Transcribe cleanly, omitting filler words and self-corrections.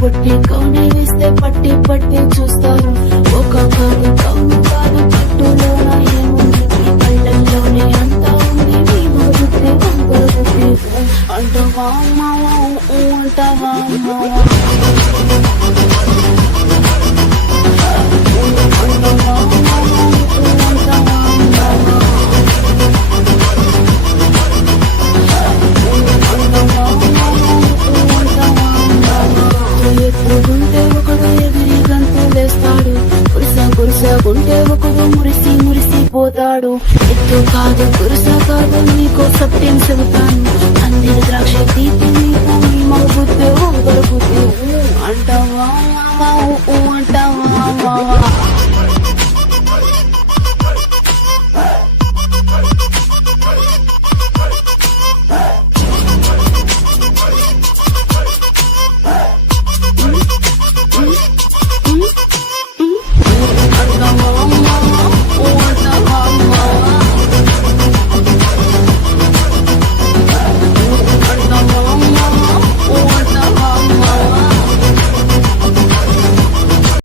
పుట్టి కౌని వేస్తే పట్టి పట్టి చూస్తారు. ఒక కాదు కౌను కాదు పట్టులోన ఏముంది, కళ్ళల్లోనే అంతా ఉంది. మీ బుద్ధి వంకర బుద్ధి అంటవా మావా అంటవా మావా ఎత్తుకుంటే ఒకడు ఎగిరి గంతులేస్తాడు, గురుసకుంటే ఒకడు మురిసి మురిసిపోతాడు. ఎత్తు కాదు గురుస కాదు నీకో సత్యం చెబుతాను, అందిన ద్రాక్ష తీపి నీకు మగ బుద్ధి వంకర బుద్ధి అంటావా అంటావా.